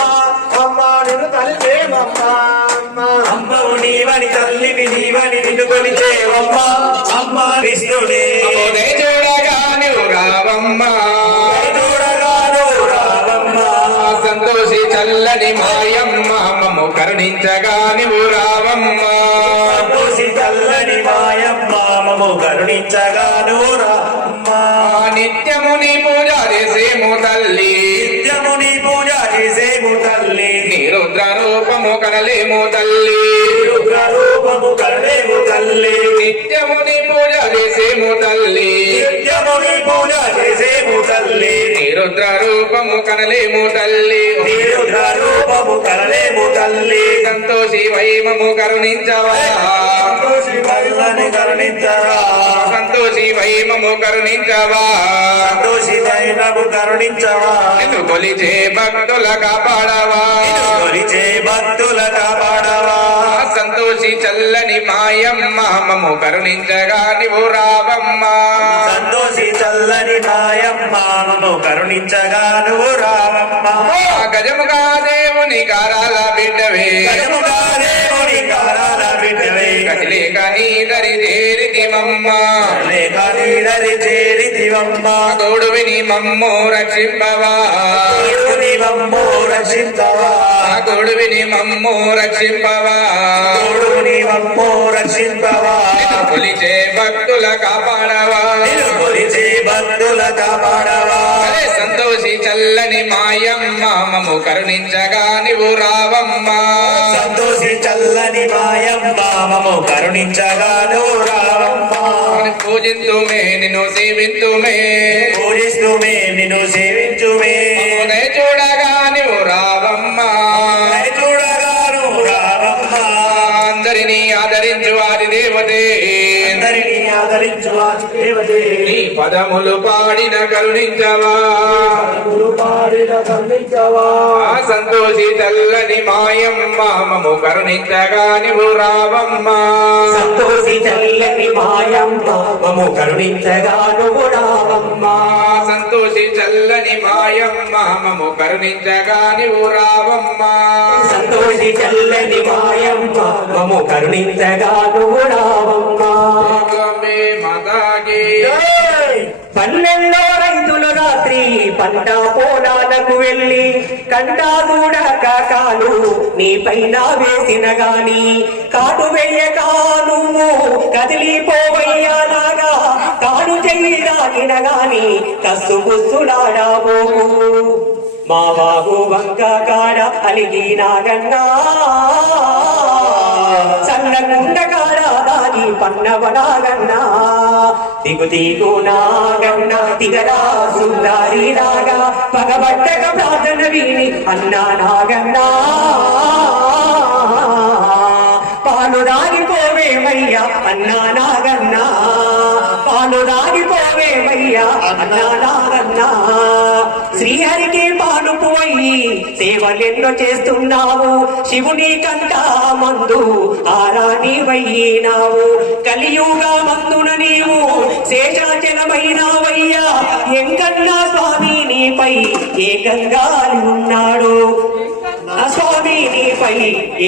అమ్మ నిన్ను తల్లివేమమ్మ అమ్మవు నీవని తల్లివి నీవని నిన్ను కొలిచేవమ్మ అమ్మ విష్ణుడే చూడగా నువ్వు రావమ్మ చూడగాను రావమ్మ. సంతోషి చల్లని మాయమ్మ మమ్ము కరుణించగా నువ్వు రావమ్మ సంతోషి చల్లని మాయమ్మ మమ్ము కరుణించగాను రావమ్మ. నిత్యము నీ పూజ చేసేము తల్లి నిత్యము నీ పూజ చేసేము తల్లి నీ రుద్ర రూపము కనలేము తల్లి రుద్ర రూపము కరుణేము తల్లి నిత్యము నీ పూజ చేసేము తల్లి నిత్యము నీ పూజ చేసేము తల్లి నీ రుద్ర రూపము కనలేము తల్లి నీ రుద్ర రూపము కరుణేము తల్లి. సంతోషి వైమము కరుణించవా సంతోషి వల్లని కరుణించరా సంతోషి వైమము కరుణించవా సంతోషి దైనము కరుణించవా నిన్ను కొలిచే భక్తుల కాపాడవా కొలిచే భక్తుల కాపాడవా. సంతోషి చల్లని మాయమ్మ మమ్ము కరుణించగా నీవు రావమ్మ సంతోషి చల్లని మాయమ్మ మమ్ము కరుణించగా నువ్వు రావమ్మ. గజముగా దేవుని కారాల బిడ్డవే గజముగా దేవుని కారాల బిడ్డవే కదిలేక నీ దరి చేరితిమమ్మ లేక నీదరి చేరితివమ్మ. తోడువిని మమ్ము రక్షింపవా నీవమ్మో రక్షించవా తోడువిని మమ్ము రక్షింపవా తోడు నీవమ్మో రక్షించవా. కొలిచే భక్తుల కాపాడవా కొలిచే భక్తుల కాపాడవా. అరే సంతోషి చల్లని మాయమ్మ మమ్ము కరుణించగా నీవు రావమ్మ సంతోషి చల్లని మాయమ్మ మమ్ము కరుణించగా నువ్వు రావమ్మ. పూజింతుమే నిన్ను సేవింతుమే పూజిస్తుమే నిన్ను సేవించుమే ఉదయ చూడగా నీవు రావమ్మ చూడగా నువ్వు రావమ్మ. అందరినీ ఆదరించు వారి దేవతే అందరినీ ఆదరించు వారి దేవతే నీ పదములు పాడిన కరుణించవా పాడిన కరుణించవా. సంతోషి చల్లని మాయమ్మ మమ్ము కరుణించగా నీవు రావమ్మ సంతోషి చల్లని మాయమ్మ మమ్ము కరుణించగా నువ్వు రావమ్మ. సంతోషి చల్లని మాయమ్మ మమ్ము కరుణించగా నీవు రావమ్మ సంతోషి చల్లని మాయమ్మ మమ్ము కరుణించగా నువ్వు రావమ్మ. మాతాకి జై పల్లెల్లో రైతులు రాత్రి పంట పొలాలకు వెళ్ళి కంటా చూడక కాలు నీ పైన వేసిన గాని కాటు వేయక నువ్వు కదిలిపోవయ్యాలాగా తాను చెయ్యి దాకిన గాని కస్సు గుస్సులాడాబోకు మా బాబు వంక కాడ అలిగి నాగన్నా సన్నగుండ కాడ దాగి పన్నవనాగన్నా దిగు దిగు నాగన్నా తిగరా సుందారి నాగా పగబట్టక ప్రార్థన విని అన్నా నాగన్నా పాలు దాగిపోవేమయ్యా అన్నా నాగన్నా పాలు దాగిపోవేమయ్యా అన్నా నాగన్నా శ్రీహరికి పాలు పోయి సేవలెన్నో చేస్తున్నావు శివుని కంట మందు ఆరాని వయ్యినావు కలియుగ మందున నీవు శేషాచలమైనావయ్యా ఎంకన్నా స్వామి నీపై ఏకంగా ఉన్నాడు ఆ స్వామి నీపై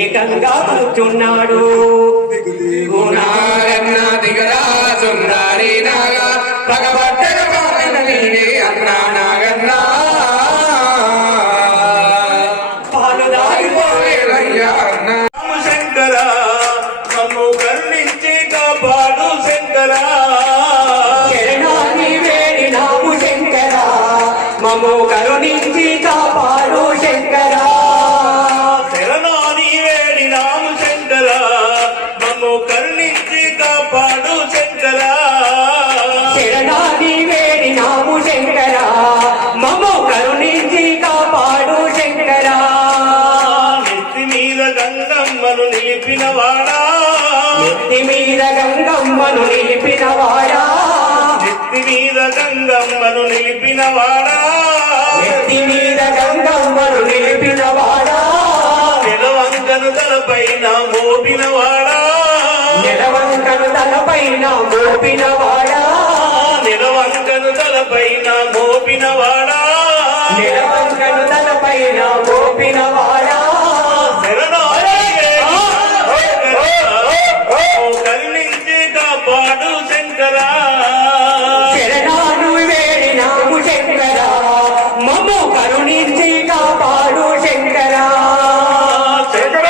ఏకంగా కూర్చున్నాడు నాగన్న దిగరా సుందరి నాగా పగబట్టక ప్రార్థన విని అన్నా నాగన్నా పాలు దాగిపోవేమయ్యా అన్నా శంకర మమ్ము కరుణించి కాపాడు శంకర శరణాన్ని వేడినాము శంకర మమ్ము కరుణించి కాపాడు శంకర శరణాని వేడినాము శంకర మమ్ము కరుణించి కాపాడు శంకర శరణాన్ని వేడినాము శంకర మమ్ము కరుణించి కాపాడు శంకర నెత్తి మీద గంగమ్మను నిలిపినవాడా నెత్తి మీద గంగమ్మను నిలిపినవాడా నెత్తి మీద గంగమ్మను నిలిపినవాడా నెత్తి మీద గంగమ్మను నిలిపినవాడా నిలవంకను తలపైన మోపినవాడా నిలవంకను తలపైన మోపినవాడా నిలవంకను తలపైన మోపినవాడా నిలవంకను తలపైన మోపినవాడా కరుణించి కాపాడు శంకర శరణాను వేడినాము శంకర మమ్ము కరుణించి కాపాడు శంకర శంకర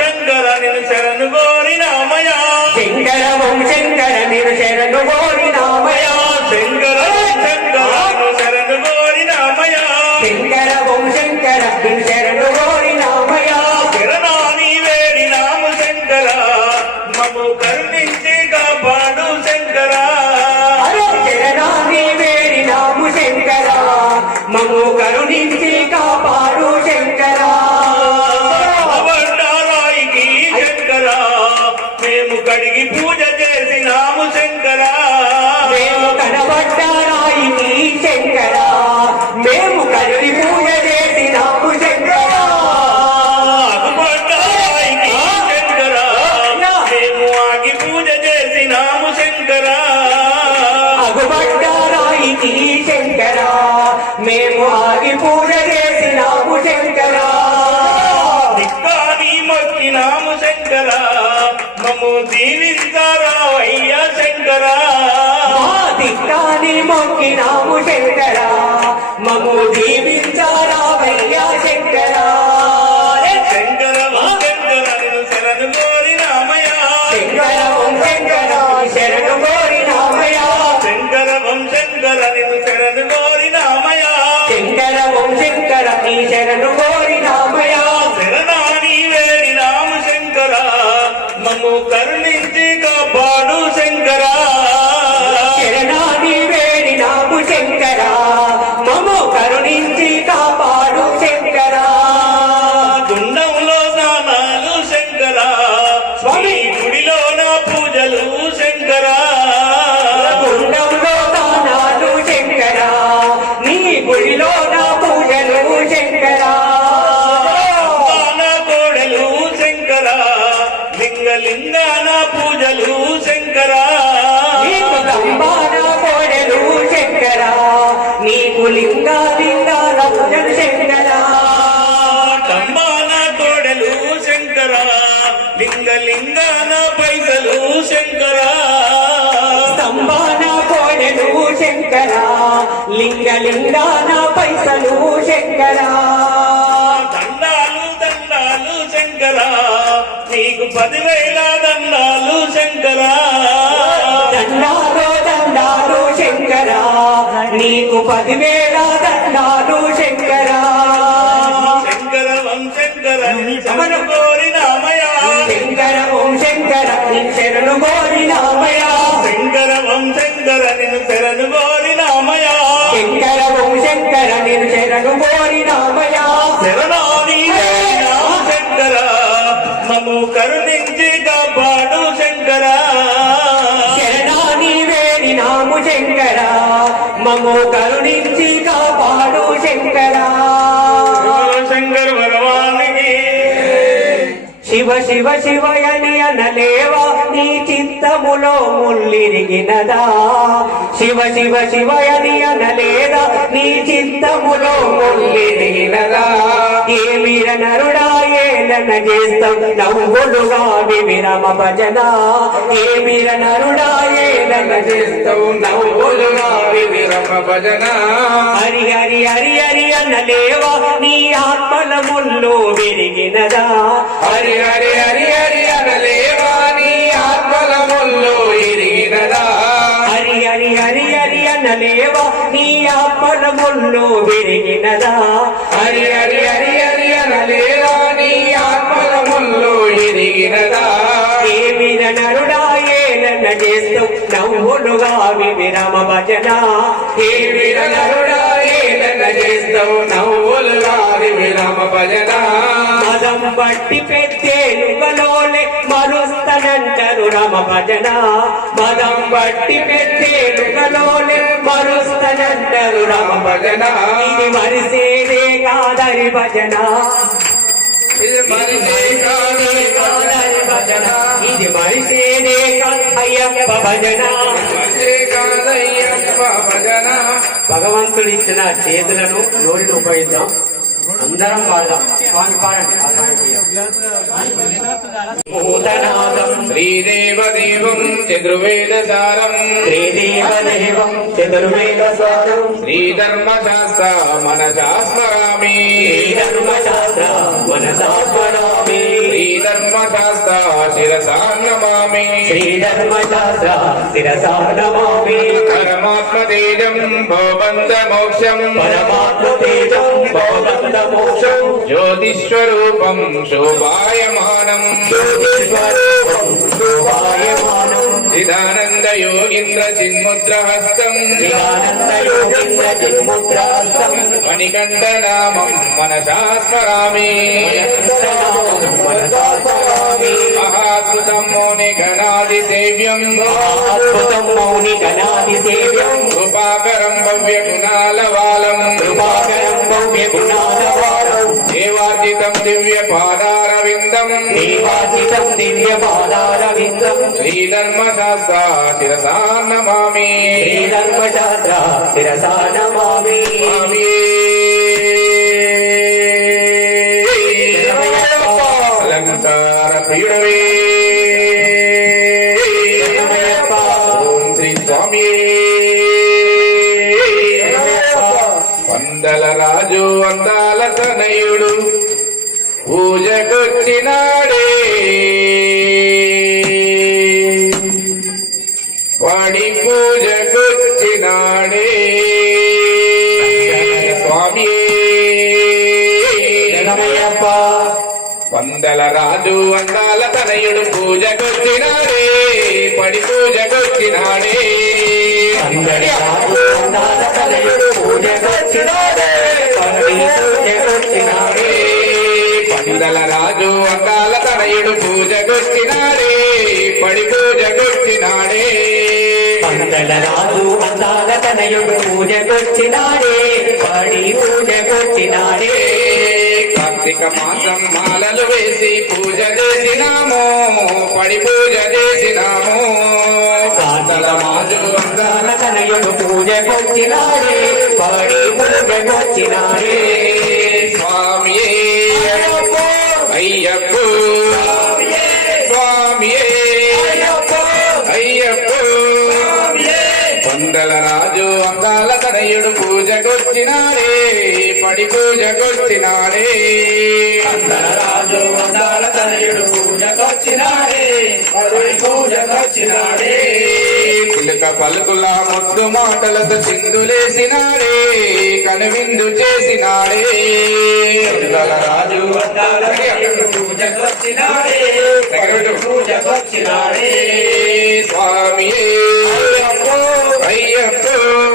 శంకర నిన్ను శరణు కోరినామయా శంకర ఓం శంకర నేను శరణు కోరినామయా శంకర శంకర నిన్ను శరణు కోరినామయా శంకర ఓం శంకర నేను శరణు కోరినామయా శరణాని వేడినాము శంకర మమ్ము కరుణించి కాపాడు శంకర అరే శరణాన్ని వేడినాము శంకర మమ్ము కరుణించి కాపాడు శంకర అవడ్డారాయికి శంకర మేము కడిగి పూజ చేసినాము శంకర మేము కనబడ్డ రాయికి శంకర మేము కలిగి పూజ చేసినాము శంకర అగుపడ్డారాయికి శంకర మేము ఆగి పూజ చేసినాము శంకర అగుబడ్డ రాయికి శంకర మేము ఆగి పూజ చేసినాము శంకర దిక్కాని మొక్కినాము శంకర మమ్ము దీవించారావయ్యా శంకర మా దిక్కాని మొక్కినాము శంకర మము దీవించారావయ్యా శంకర శంకర శంకర నిన్ను శరణు కోరినామయా శంకర ఓం శంకర శరణు కోరినామయా శంకర శంకర నిన్ను శరణు కోరినామయా శంకర ఓం శంకర నీ శరణు కోరినామయా శరణాని వేడినాము శంకర మమ్ము కరుణించి కాపాడు శంకర శరణాన్ని వేడినాము శంకర లింగాన పైసలు శంకరా దండాలు దండాలు శంకరా నీకు 10,000 దండాలు శంకరా దండాలు దండాలు శంకరా నీకు 10,000 దండాలు శంకరా శంకర శంకర కోరినామయా శంకర ఓం శంకర నీ శరణు కోరినామయా శంకర శంకర నిన్ను శరణు కోరినామయా శంకర ఓం శంకర నేను శరణు కోరినామయా శరణాని శంకర మమ్ము కరుణించి కాపాడు శంకర శరణాని వేడినాము శంకర మమ్ము కరుణించి కాపాడు శంకర శంకర భగవానికి శివ శివ శివయని అనలేవా నీ చిత్తములో ముల్లిరిగినదా శివ శివ శివయని అనలేదా నీ చిత్తములో ముల్లిరిగినదా ఏమిర నరుడా ఏలన చేస్తాం నవ్వులుగా విరమ భజన ఏమిర నరుడా ఏలన చేస్తాం నవ్వులుగా విరమ భజన హరి హరి హరి హరి అనలేవా నీ ఆత్మల ముళ్ళు విరిగినదా హరి హరి హరి హరి అనలేవా నీ ఆత్మల ముళ్ళు ఇరిగినదా హరి హరి హరి హరి అనలేవా నీ ఆత్మల ముళ్ళు విరిగినదా హరి హరి హరి హరి అనలేవా నీ ఆత్మల ముళ్ళు ఇరిగినదా ఏమిర నరుడా ఏలన చేస్తూ నవ్వులుగా విరమ భజన ఏమిర నరుడా ఏలన చేస్తావు నవ్వులుగా విరమ భజన మదం బట్టి పెద్దేలుగలోలే మరుస్తనంటారు రమ భజన మదం బట్టి పెద్దేలుగలోలే మరుస్తనంటారు రమ భజన ఇది మరిసేదే కాదరి భజన ఇది మరిసే కాదని కాదరి భజన ఇది మరిసేదే అయ్యప్ప భజన మరిసే కాదయ్యప్ప భజన భగవంతుడు ఇచ్చిన చేతులను నోటిని ఉపయోగిద్దాం అందరం పాడదాం స్వామి పాడండి భూతనాదం శ్రీదేవదేవం చతుర్వేదసారం శ్రీదేవదేవం చతుర్వేద స్వారం శ్రీధర్మశాస్త్ర మనసా స్మరామి శ్రీధర్మశాస్త్ర మనసా స్మరామి శ్రీధర్మశాస్త్ర శిరసా నమామి శ్రీధర్మశాస్త్ర శిరసా నమామి పరమాత్మతేజం భవబంధ మోక్షం పరమాత్మ తేజం భవబంధ మోక్షం జ్యోతిస్వరూపం శోభాయమానం జ్యోతిస్వరూపం శోభాయమానం చిదానంద యోగీంద్ర చిన్ముద్రహస్తం శ్రీఆనంద యోగేంద్ర చిన్ముద్రాస్తం మణికంఠ నామం మనసా స్మరామి మనసా స్మరామి మహాద్భుతం మౌని గణాది సేవ్యం అద్భుతం మౌని గణాది సేవ్యం కృపాకరం భవ్య గుణాలవాలం కృపాకరం భవ్య గుణాలవారం దేవార్జితం దివ్య పాదారవిందం దేవాచితం దివ్య పాదారవిందం శ్రీధర్మశాస్త్ర శిరసా నమామి శ్రీధర్మశాస్త్ర శిరసా నమామి అలంకార ప్రియుడవే ఓం శ్రీ స్వామి వందల రాజు అందాల తనయుడు పూజకొచ్చినాడే వాడి పూజకొచ్చినాడే స్వామి వందల రాజు అందాల తనయుడు పూజకొచ్చినాడే పడి పూజకొచ్చినాడే అందరి రాజు అందాల తనయుడు పూజకొచ్చినాడే పడి పూజకొచ్చినాడే వందల రాజు అందాల తనయుడు పూజకొచ్చినాడే పడి పూజకొచ్చినాడే పందల రాజు అందాల తనయుడు పూజకొచ్చినాడే పడి పూజకొచ్చినాడే కార్తీక మాసం మాలలు వేసి పూజ చేసినాము పడి పూజ చేసినాము కాంతల మాజు అందాల తనయుడు పూజకొచ్చినాడే పడి పూజకొచ్చినాడే స్వామియే అయ్యప్ప స్వామియే అయ్యప్ప పందల రాజు అందాల తనయుడు పూజకొచ్చినాడే పడి పూజకొచ్చినాడే రాజు అందాల తనయుడు పూజకొచ్చినాడే పడి పూజకొచ్చినాడే చిలుక పలుకుల ముద్దు మాటలతో చిందులేసినాడే కనువిందు చేసినాడే పందల రాజు అందాల తనయుడు పూజకొచ్చినాడే పడి పూజకొచ్చినాడే స్వామియే అయ్యప్ప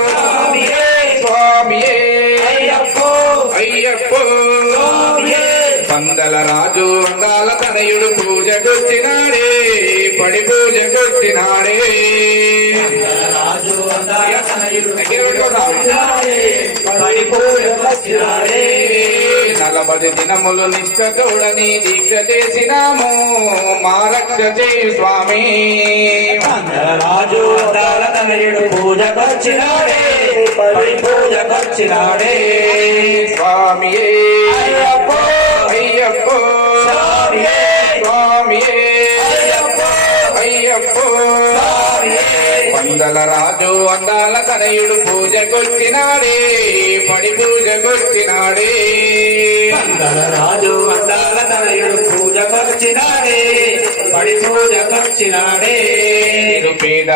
స్వామియే స్వామియే అయ్యప్పో అయ్యప్పో స్వామియే పందల రాజు అందాల తనయుడు పూజకొచ్చినాడే పడి పూజకొచ్చినాడే రాజు అందాల తనయుడు పూజకొచ్చినాడే పడి పూజకొచ్చినాడే 40 దినములు నిష్ఠతోడని దీక్ష చేసినాము మా రక్ష చేయు స్వామి రాజు అందాల తనయుడు పూజకొచ్చినాడే పడి పూజకొచ్చినాడే స్వామియే అయ్యప్పో అయ్యప్పో స్వామియే స్వామియే అయ్యప్పో అయ్యప్పో స్వామియే పందల రాజు అందాల తనయుడు పూజకొచ్చినాడే పడి పూజకొచ్చినాడే రాజు అందాల తనయుడు పూజకొచ్చినాడే పడి పూజకొచ్చినాడే పేద